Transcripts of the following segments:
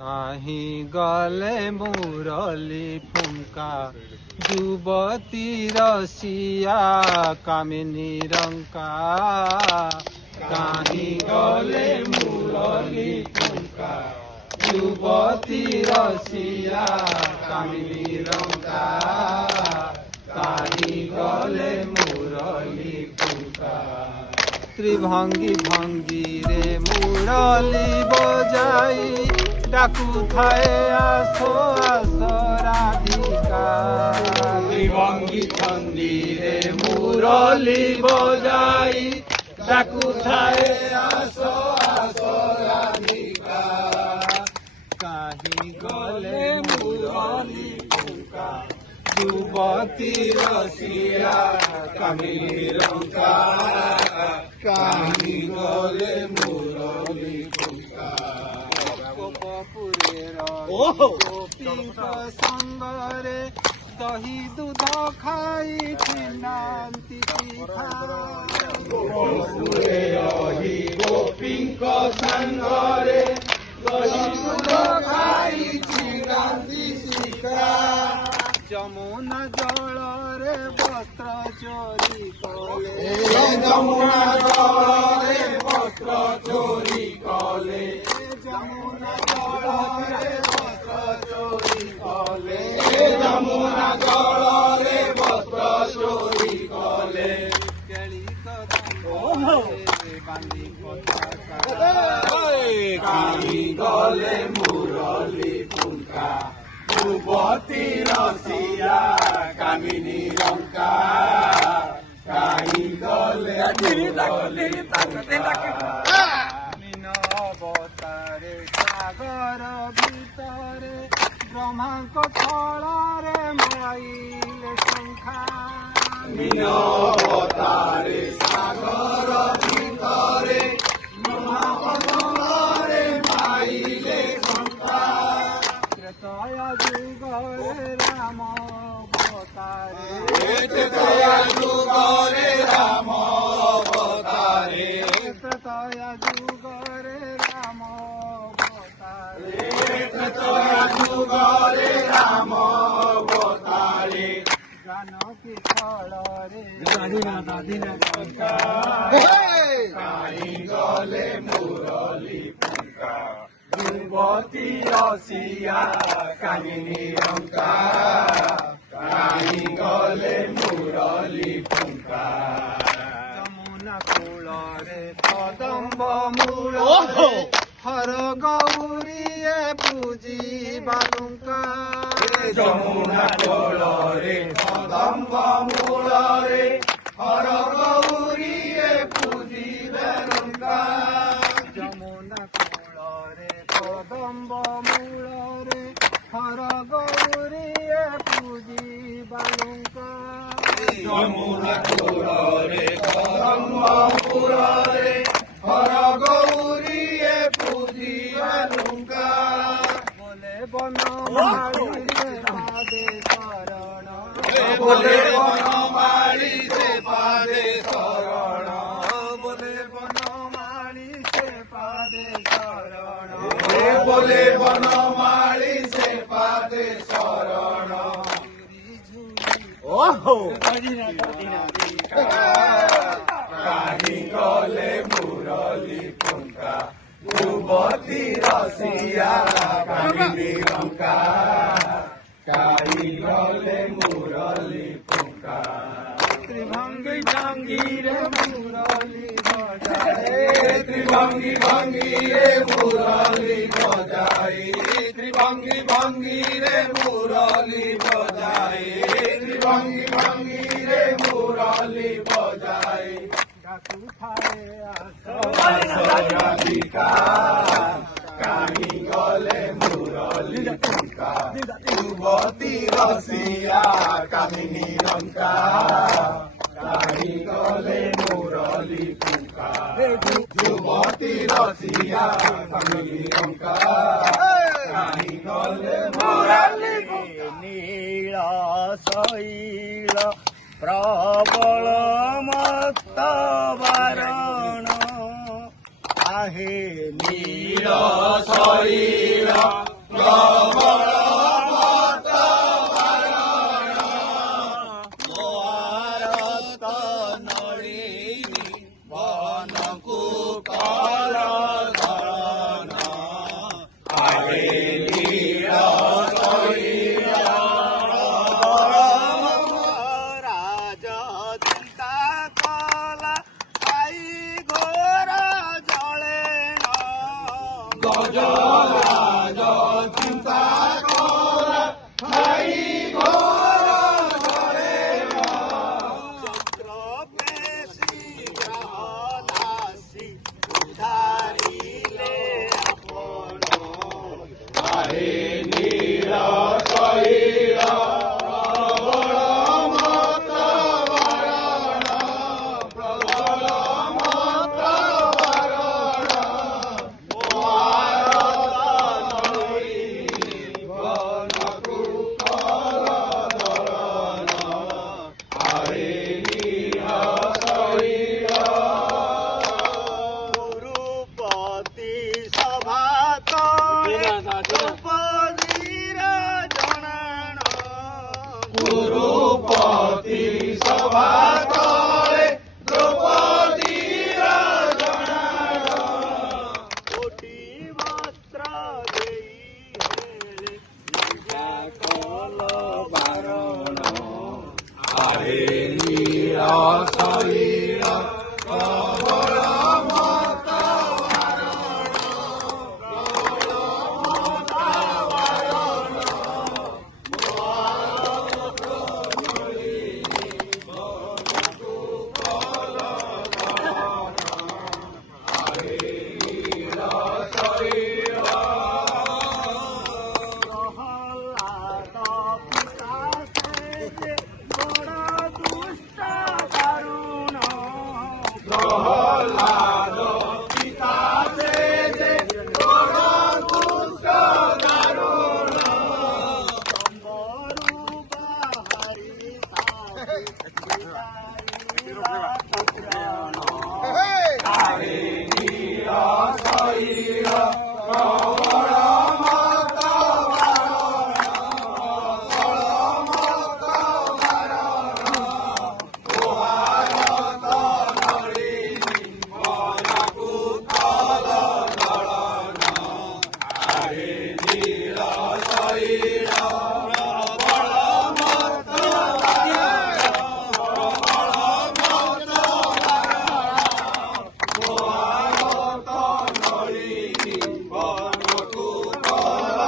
কাহি গলে মুরলি ফুঙ্কা যুবতী রসিয়া কামিনী রঙ্কা। কাহি গলে মুরলি ফুঙ্কা যুবতী রসিয়া কামিনী রঙ্কা। কাহি গলে মুরলি ফুঙ্কা ত্রিভঙ্গি ভঙ্গি রে মুরলি বজাই ডাকুথায়ে আসো আসো রাধিকা। ত্রিভঙ্গি ভঙ্গি রে মুরলি বজাই ডাকুথায়ে আসো আসো রাধিকা। কাহি গলে মুরলি ফুঙ্কা যুবতী রসিয়া কামিনী রঙ্কা। কাহি গলে মুরলি ফুঙ্কা গোপপুরের গোপীଙ୍କ সঙ্গরে দহি দুধ খাই ছিন্নান্তি শিখা। গোপপুরের গোপীଙ୍କ সঙ্গরে দহি দুধ খাই ছিন্নান্তি শিখা। যমুনা জলরে বস্ত্র চোরি কলে। যমুনা জলরে বস্ত্র চোরি কলে। যমুনা জলরে বস্ত্র চোরি কলে। যমুনা জলরে বস্ত্র চোরি কলে। কেলি বান্ধি পতাকা। কাহি গলে মুরলি ফুঙ্কা যুবতী রসিয়া কামিনী রঙ্কা। কাহি গলে মীন অবতারে সাগর ভিতরে ব্রহ্মাଙ୍କ ছଳରେ মাইলে শঙ্খা। মীন অবতারে সাগর ভিতরে ব্রহ্মাଙ୍କ ছଳରେ মাইলে শঙ্খা। ত্রেতয়া যুগরে রাম অবতারে। ত্রেতয়া যুগরে রাম অবতারে। ত্রেতয়া যুগরে রাম অবতারে। ত্রেতয়া যুগরে রাম অবতারে। জানকী ছଳରେ লঙ্কা। কাহি গলে মুরলি ফুঙ্কা যুবতী রসিয়া কামিনী রঙ্কা। কাহি গলে মুরলি ফুঙ্কা যমুনা কূଳରେ কদম্ব মূଳରେ হর গৌরীয়ে পূজি বালুଙ୍କା। যমুনা কূଳରେ কদম্ব মূଳରେ হর গৌরীয়ে পূজি বালুଙ୍କା। যমুনা কূଳରେ কদম্ব মূଳରେ হর গৌরীয়ে পূজি বালুଙ୍କା। যমুনা কূଳରେ কদম্ব মূଳରେ হর গৌরীয়ে পূজি বালুଙ୍କା। বলে বনমালী রে পাদে শରଣ। বলে বনমালী সে পাদে শରଣ। বলে বনমালী সে পাদে শରଣ। বলে বনমালী সে পাদে শରଣ। কাহি গলে মুরলি ফুঙ্কা যুবতী রসিয়া কামিনী রঙ্কা। কাহি গলে মুরলি ফুঙ্কা ত্রিভঙ্গি ভঙ্গি রে মুরলি বজায়। ত্রিভঙ্গি ভঙ্গি রে মুরলি বজায়। ত্রিভঙ্গি ভঙ্গি রে মুরলি বজায়। ত্রিভঙ্গি ভঙ্গি রে মুরলি বজায়। ডাকুথায়ে আসো আসো রাধিকা। কাহি গলে মুরলি ফুঙ্কা যুবতী রসিয়া কামিনী রঙ্কা। কাহি গলে মুরলি ফুঙ্কা যুবতী রসিয়া কামিনী রঙ্কা। কাহি গলে মুরলি ফুঙ্কা। নীল শৈল প্রবল মত্ত বাରଣ आहे नील शरीर রাজ চিন্তা কলা আই ঘোর জলে গজরাজ চিন্তা করা ভাই ঘোর চক্র বেশি গ্রহ দাসী উদ্ধারিলে আপন আরে নীল শৈল প্রবল মত বারণ প্রবল মত বারণ বনকু কল দরণ আরে নীল শৈল গুরুপতি সভা দ্রৌপদীর জনাণ গুরুপতি সভা তলে দ্রৌপদীর জনাণ কোটি বস্ত্র দেই হেলে নিজা কল বারণ আরে নীল শৈল প্রবল মত বারণ প্রবল মত বারণ প্রহ্লাদ পিতা সে বড় দুষ্ট দারুণ প্রহ্লাদ পিতা সে যে বড় দুষ্ট দারুণ সম্বরু বাহারি আরে নীল শৈল প্রবল মত বারণ প্রবল মত বারণ ভারত নলিনী বনকু কল দরণ আরে নীল শৈল প্রবল মত বারণ প্রবল মত ভারত নলিনী বনকু কল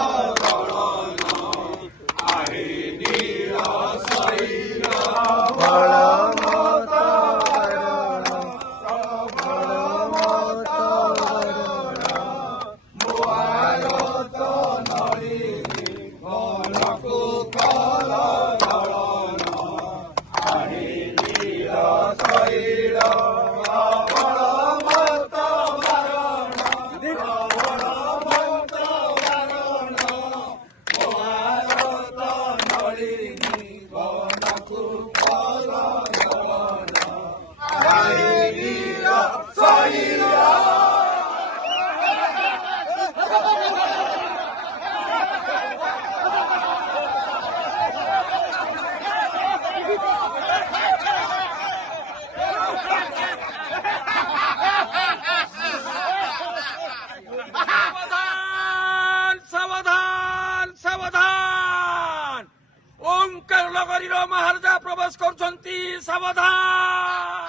দরণ আরে নীল শৈল প্রবল মত বারণ প্রবল মত বারণ ভারত নলিনী বনকু কল দরণ আরে নীল শৈল প্রবল মত বারণ প্রবল মত বারণ ভারত নলিনী বনকু কল দরণ আরে নীল শৈল সাবধান সাবধান সাবধান ওঙ্কার নগরীর মহারাজা প্রবেশ করছন্তি সাবধান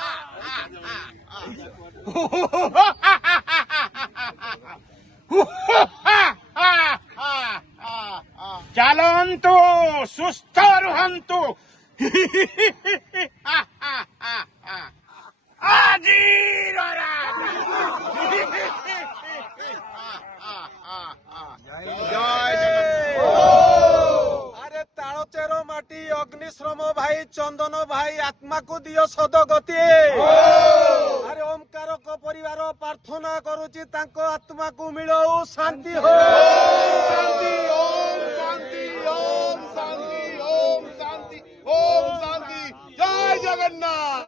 ଚାଲନ୍ତୁ ସୁସ୍ଥ ରୁହନ୍ତୁ ଆଜିର আরে তালচের মাটি অগ্নিশ্রম ভাই চন্দন ভাই আত্মাকু দিও সদগতি আরে ওমকার পরিবার প্রার্থনা করুছি তাঙ্ক আত্মাকু মিলও শান্তি হো শান্তি ওম শান্তি ওম শান্তি ওম শান্তি ওম শান্তি জয় জগন্নাথ।